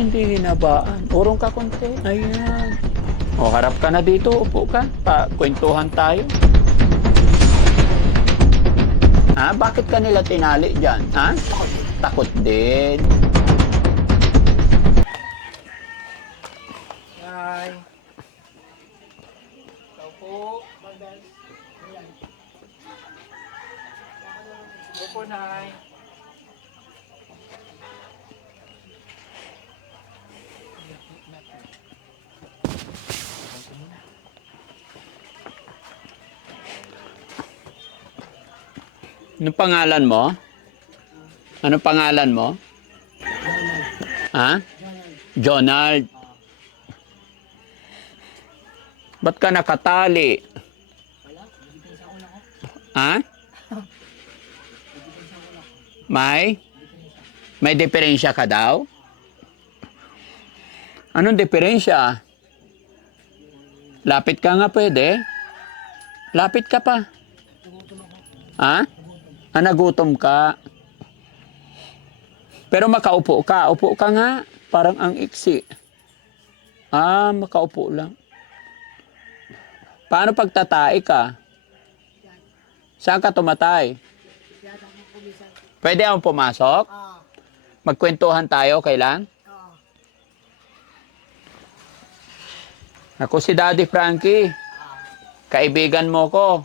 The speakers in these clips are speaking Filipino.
Hindi hinabaan. Urong ka konti. Ayan. O, harap ka na dito. Upo ka. Kwentuhan tayo. Ha? Bakit ka nila tinali dyan? Ha? Takot din. Nay. Ikaw po. Ikaw po, Nay. Anong pangalan mo? Anong pangalan mo? Ha? Jonald. Ba't ka nakatali? Ha? May diferensya ka daw? Anong diferensya? Lapit ka nga pwede? Lapit ka pa. Ha? Nagutom ka. Pero makaupo ka. Upo ka nga. Parang ang iksi. Makaupo lang. Paano pagtatay ka? Saan ka tumatay? Pwede akong pumasok? Magkwentuhan tayo, kailan? Ako si Daddy Frankie. Kaibigan mo ko.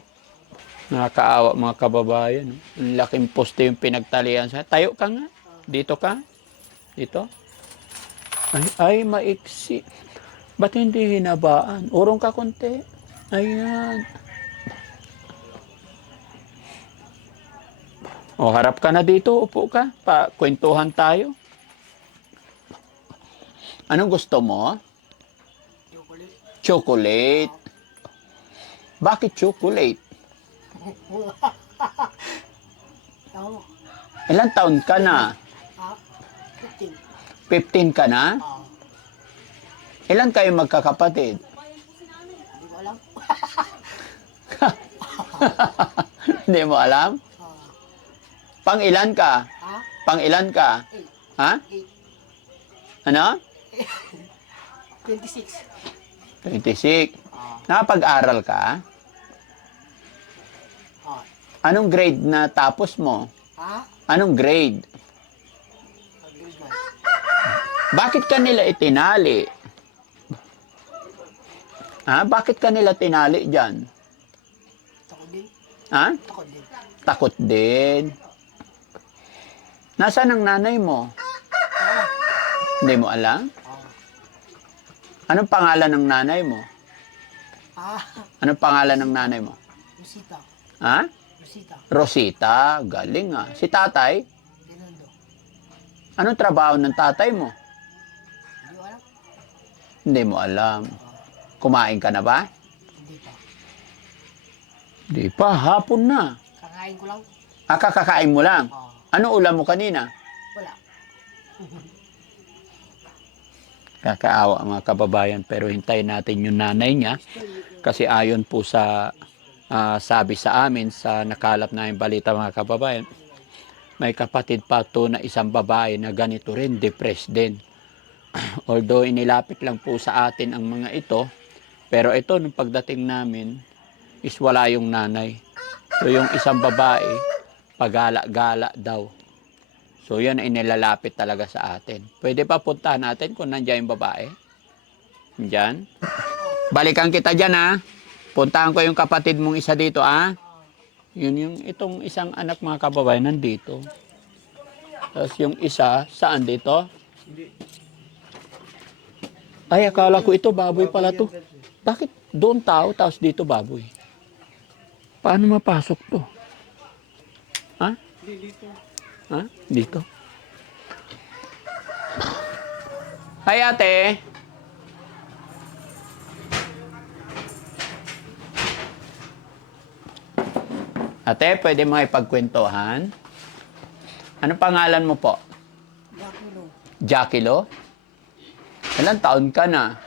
Nakakaawa mga kababayan. Ang laking poste yung pinagtalian sa. Tayo ka nga. Dito ka. Dito. Ay, maiksi. Ba't hindi hinabaan? Urong ka konti. Ayan. O, harap ka na dito. Upo ka. Kwentuhan tayo. Anong gusto mo? Chocolate. Chocolate. Bakit chocolate? Tao. Ilang taon ka na? 15. 15 ka na? Ilan kayo magkakapatid? Hindi ko alam. Hindi mo alam? Pang ilan ka? Pang ilan ka? Ha? 8. Ano? 26. 26. Nakapag-aral ka? Anong grade na tapos mo? Anong grade? Bakit ka nila itinali? Bakit ka nila tinali dyan? Takot din. Takot din. Takot din. Nasaan ang nanay mo? Hindi mo alam? Anong pangalan ng nanay mo? Anong pangalan ng nanay mo? Rosita. Rosita. Rosita. Galing ah. Si tatay? Fernando. Anong trabaho ng tatay mo? Hindi ko alam. Hindi mo alam. Kumain ka na ba? Hindi pa. Hindi pa. Hapon na. Kakain ko lang. Kakakain mo lang? Ano ulam mo kanina? Wala. Kakaawa mga kababayan, pero hintayin natin yung nanay niya kasi ayon po sa sabi sa amin sa nakalap na yung balita mga kababayan, may kapatid pa to na isang babae na ganito rin, depressed din. Although inilapit lang po sa atin ang mga ito, pero ito nung pagdating namin is wala yung nanay. So yung isang babae, pagala-gala daw. So yun ay nilalapit talaga sa atin. Pwede pa puntahan natin kung nandiyan yung babae? Diyan? Balikan kita dyan ha. Puntahan ko yung kapatid mong isa dito Yun yung itong isang anak mga kababayan nandito. Tapos yung isa, saan dito? Ay, akala ko ito baboy pala to. Bakit doon tao, tapos dito baboy? Paano mapasok to? Dito. Dito. Hi ate. Ate, pwede mo ipagkwentuhan? Anong pangalan mo po? Jaculo. Jackie Lo? Ilang taon ka na?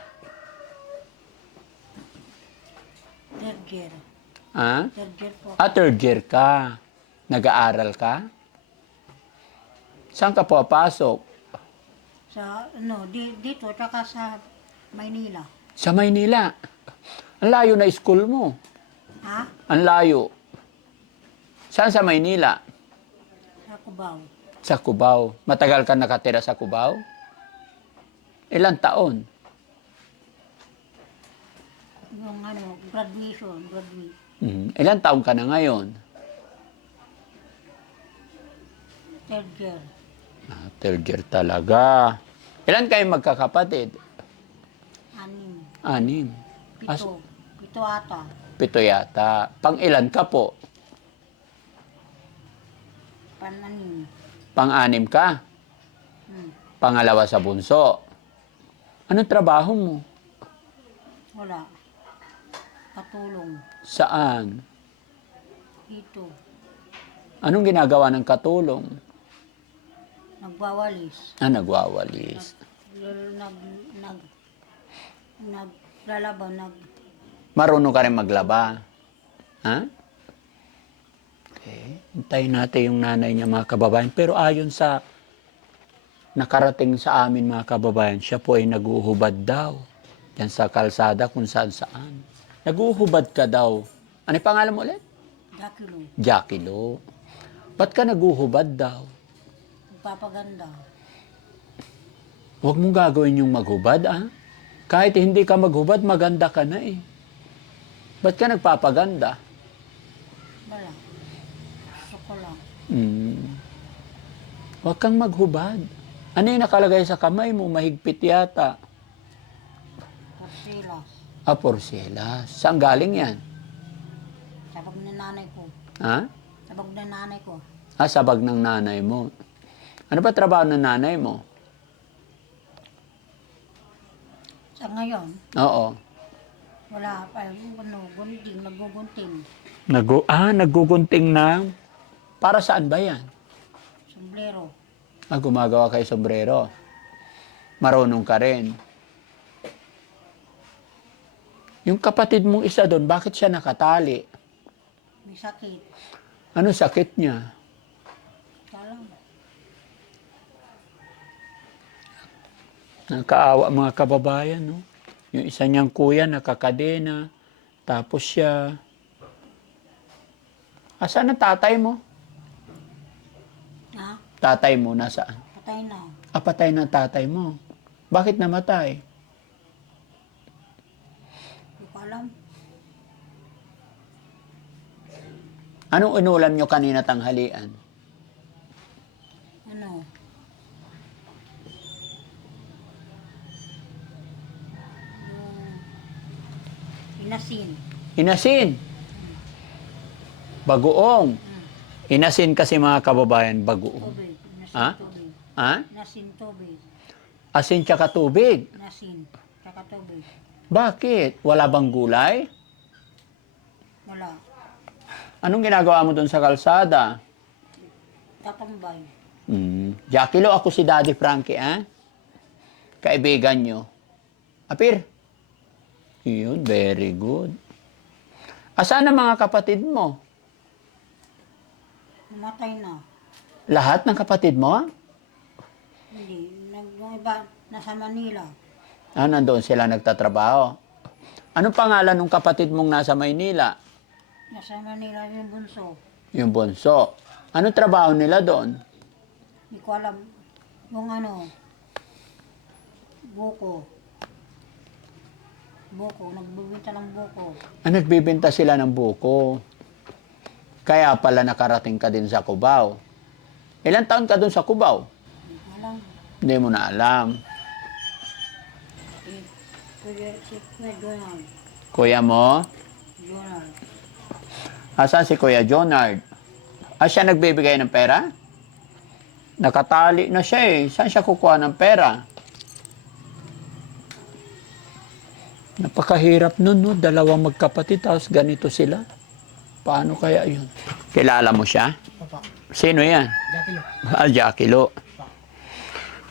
Third year. Third year po. Third year ka. Nag-aaral ka? Saan ka papasok? Sa, dito, tsaka sa Maynila. Sa Maynila. Ang layo na school mo. Ha? Ang layo. Saan sa Maynila? Sa Cubao. Sa Cubao. Matagal ka nakatira sa Cubao? Ilang taon? Yung graduate. Ilang taon ka na ngayon? Third year. Third year talaga. Ilan kayo magkakapatid? 6. Anim. 7. 7 ata. 7 yata. Pang ilan ka po? 6. Pang-anim ka? Pangalawa sa bunso. Anong trabaho mo? Wala. Katulong. Saan? Dito. Anong ginagawa ng katulong? Nagwawalis. Nagwawalis. Naglalaba. Marunong ka rin maglaba? Ha? Okay. Hintayin natin yung nanay niya, mga kababayan. Pero ayon sa nakarating sa amin, mga kababayan, siya po ay naguhubad daw. Yan sa kalsada kung saan-saan. Naguhubad ka daw. Ano yung pangalan mo ulit? Jakilo. Jakilo. Ba't ka naguhubad daw? Papaganda. Huwag mong gagawin yung maghubad, ah. Kahit hindi ka maghubad, maganda ka na eh. Ba't ka nagpapaganda? Wala. Gusto lang. Huwag kang maghubad. Ano yung nakalagay sa kamay mo? Mahigpit yata. Porsilas. Porcelas. Saan galing yan? Sabag ng nanay ko. Ha? Sabag ng nanay ko. Sabag ng nanay mo. Ano ba trabaho ng nanay mo? Sa ngayon, Oo. wala pa. Gunting. Nagugunting. Naggugunting na. Para saan ba yan? Sombrero. Gumagawa kay sombrero. Marunong ka rin. Yung kapatid mong isa doon, bakit siya nakatali? May sakit. Ano sakit niya? Talang. Nakaawa mga kababayan, no? Yung isa niyang kuya nakakadena. Tapos siya... Asan ang tatay mo? Ha? Tatay mo nasaan? Patay na. Patay ng tatay mo. Bakit namatay? Hindi ko alam. Anong inulam nyo kanina tanghalian? Ano? Inasin. Inasin. Bagoong. Inasin kasi mga kababayan, bagoong. Tubig. Inasin Ha? tubig. Ha? Inasin tubig. Asin tsaka tubig. Inasin. Tsaka tubig. Bakit? Wala bang gulay? Wala. Anong ginagawa mo doon sa kalsada? Tatambay. Jakilo, ako si Daddy Frankie, ha? Kaibigan nyo. Apir? Yun, very good. Asan ang mga kapatid mo? Namatay na. Lahat ng kapatid mo? Hindi. Yung iba, nasa Manila. Nandoon sila nagtatrabaho. Anong pangalan ng kapatid mong nasa Maynila? Nasa Manila yung bunso. Yung bunso. Anong trabaho nila doon? Hindi ko alam. Yung buko. Nagbibenta ng buko. Nagbibenta sila ng buko. Kaya pala nakarating ka din sa Cubao. Ilang taon ka doon sa Cubao? Hindi ko alam. Hindi mo na alam. Si Kuya Donald. Kuya mo? Donald. Asan si Kuya Jonard? Siya nagbibigay ng pera? Nakatali na siya eh. Saan siya kukuha ng pera? Napakahirap nun, no? Dalawang magkapatid, tapos ganito sila. Paano kaya yun? Kilala mo siya? Papa. Sino yan? Jakilo. Jakilo.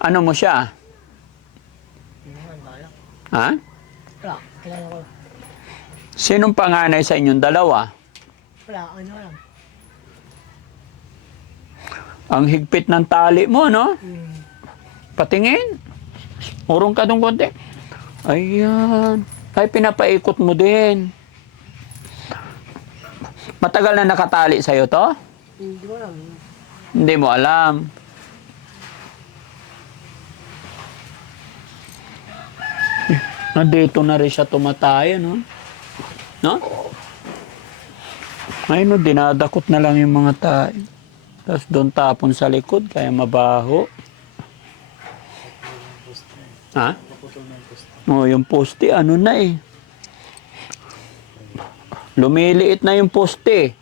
Ano mo siya? Ha? Wala. Kilala ko. Sinong panganay sa inyong dalawa? Wala. Ano lang. Ang higpit ng tali mo, no? Patingin. Urong ka doon konti. Ayan. Ay, pinapaikot mo din. Matagal na nakatali sa'yo to? Hindi ko alam. Hindi mo alam. Dito na rin siya tumataya, no? No? Ay, no, dinadakot na lang yung mga tayo. Tapos doon tapon sa likod, kaya mabaho. Ha? Oh, yung poste, ano na eh. Lumiliit na yung poste.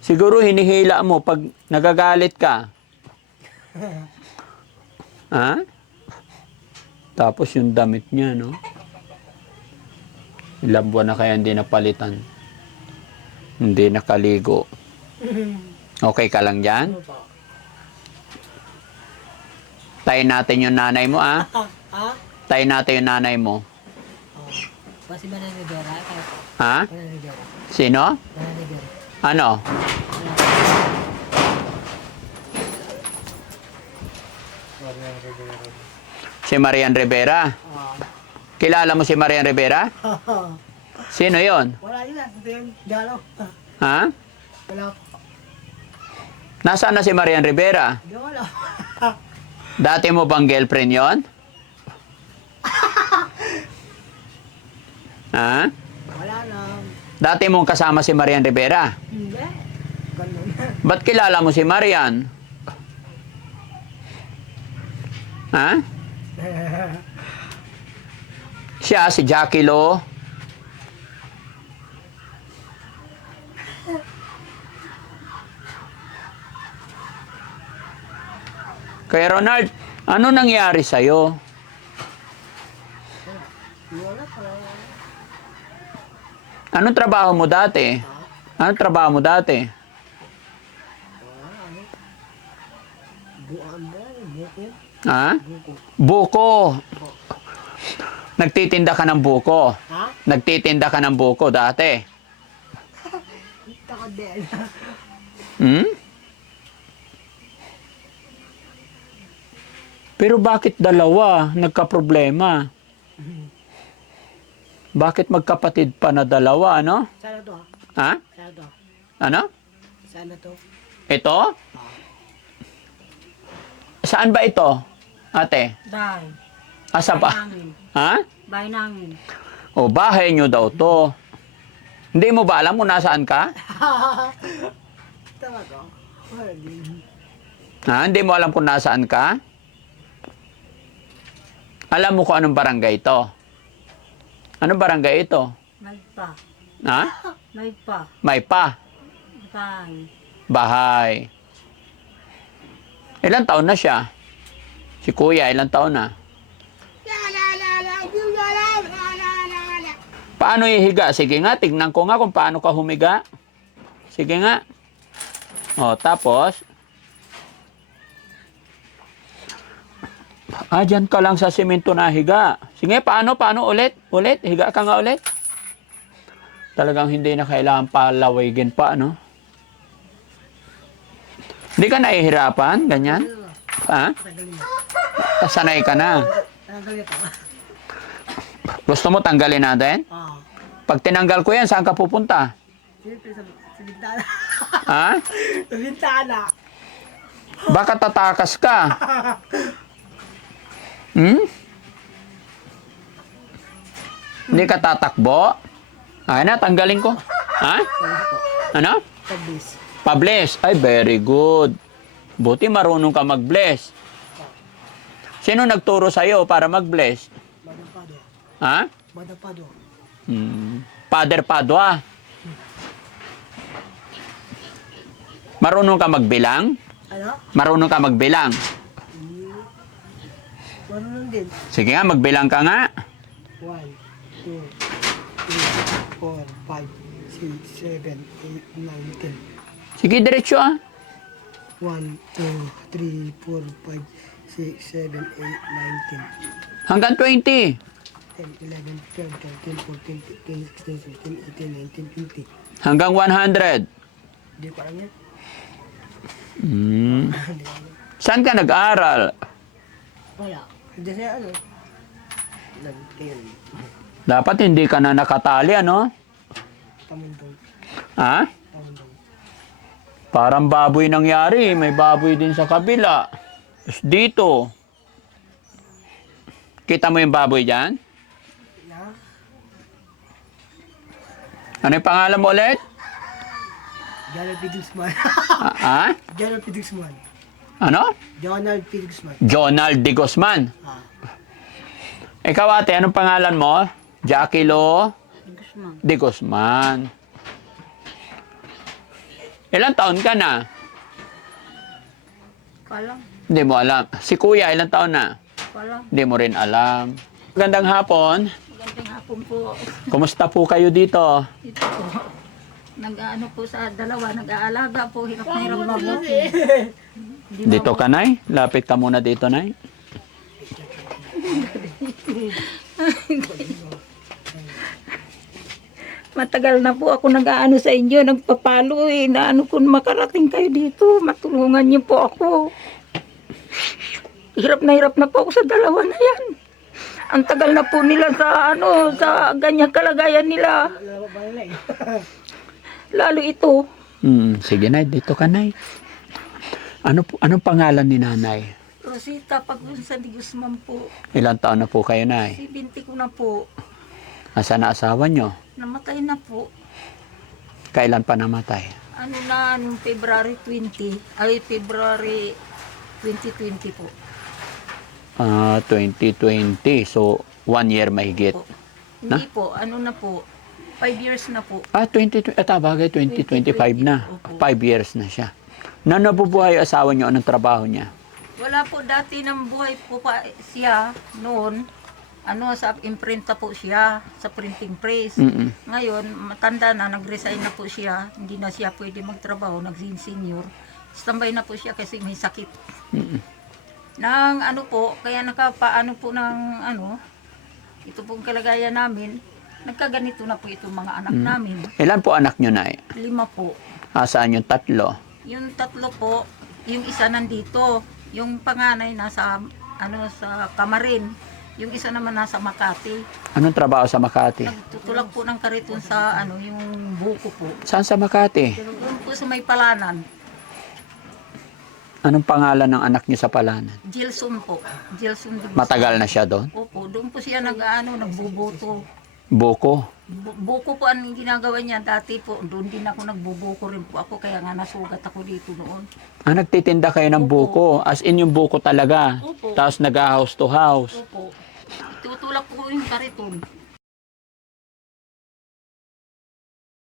Siguro hinihila mo pag nagagalit ka. Ha? Tapos yung damit niya, no? Ilang buwan na kaya hindi napalitan. Hindi nakaligo. Okay ka lang dyan? Tayin natin yung nanay mo, ah. Ha? Tayin natin yung nanay mo. Basi ba na ni Dora? Ha? Ba na ni Dora? Sino? Ba na ni Dora? Ano? Si Marian Rivera. Kilala mo si Marian Rivera? Sino yon? Wala yun. Ito yung dalaw. Ha? Wala. Nasaan na si Marian Rivera? Hindi wala. Dati mo bang girlfriend yon? Ha? Wala lang. Dati mong kasama si Marian Rivera? Hindi. Ganun. Ba't kilala mo si Marian? Ha? Siya, si Jackie Lo. Kaya Ronald, ano nangyari sa'yo? Wala pala. Anong trabaho mo dati? Anong trabaho mo dati? Buwan ba? Buko? Ha? Buko. Buko. Nagtitinda ka ng buko. Ha? Nagtitinda ka ng buko dati. Takadel. Hmm? Pero bakit dalawa nagka-problema? Bakit magkapatid pa na dalawa, ano? Sana to Ha? ha? Sana to. Ano? Sana to. Ito? Saan ba ito, ate? Bahay. Asa ba? namin. Ha? Bahay namin. O, bahay nyo daw to. Hindi mo ba alam kung nasaan ka? Tama to. Wala din. Ha? Hindi mo alam kung nasaan ka? Alam mo kung anong barangay ito? Anong barangay ito? May pa. Ha? May pa. May pa. Bahay. Bahay. Ilang taon na siya? Si kuya, ilang taon na? Paano ihiga? Sige nga, tignan ko nga kung paano ka humiga. Sige nga. O, tapos. Dyan ka lang sa simento na higa. Sige, paano ulit? Ulit? Higa ka nga ulit? Talagang hindi na kailangan palawigin pa, no? Hindi ka nahihirapan? Ganyan? Ha? Sanay ka na. Tanggalin ko. Gusto mo tanggalin natin? Pag tinanggal ko yan, saan ka pupunta? Siyempre sa bintana. Ha? Sa bintana. Baka tatakas ka. Hmm? Hindi ka tatakbo? Ay na, tanggalin ko. Ha? Ano? Tabis. Pa-bless. Ay, very good. Buti marunong ka mag-bless. Sino nagturo sa'yo para mag-bless? Badapado. Ha? Badapado. Father Padua. Marunong ka magbilang? Ano? Marunong ka magbilang? Marunong din. Sige nga, magbilang ka nga. 1, 2, 3, 4, 5, 6, 7, 8, 9, 10. Sige, diretso ah. 1, 2, 3, 4, 5, 6, 7, 8, 9, 10. Hanggang 20. 10, 11, 12, 13, 14, 15, 16, 17, 18, 19, 20. Hanggang 100. Hindi ko alam yan. Saan ka nag-aral? Wala. Hindi siya ano. nag-tail. Dapat hindi ka na nakatali, ano? Tamundong. Ha? Tamundong. Parang baboy nangyari. May baboy din sa kabila. Tapos dito. Kita mo yung baboy dyan? Na? Ano yung pangalan mo ulit? Donald P. Guzman. Ha? Donald P. Guzman. Ano? Donald P. Guzman. Jonald de Guzman. Ah. Ikaw ate, anong pangalan mo? Jackie Lo Guzman. de Guzman. Ilang taon ka na? Palang. Hindi mo alam. Si kuya, ilang taon na? Palang. Hindi mo rin alam. Magandang hapon. Magandang hapon po. Kumusta po kayo dito? Ito po. Nag-ano po sa dalawa. Nag-aalaga po. Hirap na hirap na po. Dito ka, Nay? Lapit ka muna dito, Nay. Matagal na po ako nag-aano sa inyo. Nagpapalo eh. Naano ko makarating kayo dito. Matulungan niyo po ako. Hirap na po ako sa dalawa na yan. Ang tagal na po nila sa ano, sa ganyang kalagayan nila. Lalo ito. Sige, Nay. Dito ka, Nay. Anong pangalan ni Nanay? Rosita Pagunsan de Guzman po. Ilang taon na po kayo, Nay? 70 ko na po. Asan na asawa nyo? Namatay na po. Kailan pa namatay? Ano na, nung February 20, ay February 2020 po. 2020. So, 1 year mahigit. Po. Hindi po, ano na po, 5 years na po. 2020. Bagay, 2025 na. Opo. 5 years na siya. Na nabubuhay yung asawa nyo? Anong trabaho niya? Wala po dati ng buhay po pa siya noon. Ano, sa imprenta po siya, sa printing press. Mm-mm. Ngayon, matanda na, nag-resign na po siya. Hindi na siya pwede magtrabaho, nag-senior. Standby na po siya kasi may sakit. Mm-mm. Nang ano po, kaya nakapaano po ng ano, ito pong kalagayan namin, nagkaganito na po itong mga anak namin. Ilan po anak nyo, Nay? 5 po. Saan yung 3? Yung 3 po, yung isa nandito, yung panganay nasa ano sa Kamarin, yung isa naman nasa Makati. Anong trabaho sa Makati? Nagtutulak po ng kariton sa ano, yung buko po. Saan sa Makati? Doon po sa may palanan, Anong pangalan ng anak nyo sa Palanan? Gilson po. Gilson de Guzman. Matagal na siya doon? Opo, doon po siya nag-ano, nagbubuto. Buko? Buko po ang ginagawa niya dati po. Doon din ako nagbubuko rin po ako, kaya nga nasugat ako dito noon. Nagtitinda kayo ng buko? As in yung buko talaga? Opo. Tapos nag-house to house? Opo. Tutulak po yung kariton.